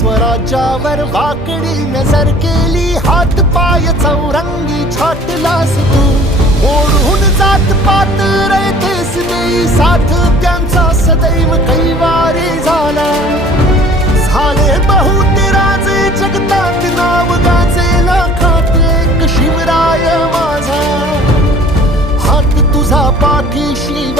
स्वराज्यावर वाकडी नजर केली, हात पाय चौरंगी छाटलास तू. मोडून जात पात रयतेस देई साथ, त्यांचा सदैव कैवारी झाला. झाले बहुत राजे जगतात, नाव गाजे लाखात एक शिवराय माझा. हात तुझा पाठीशी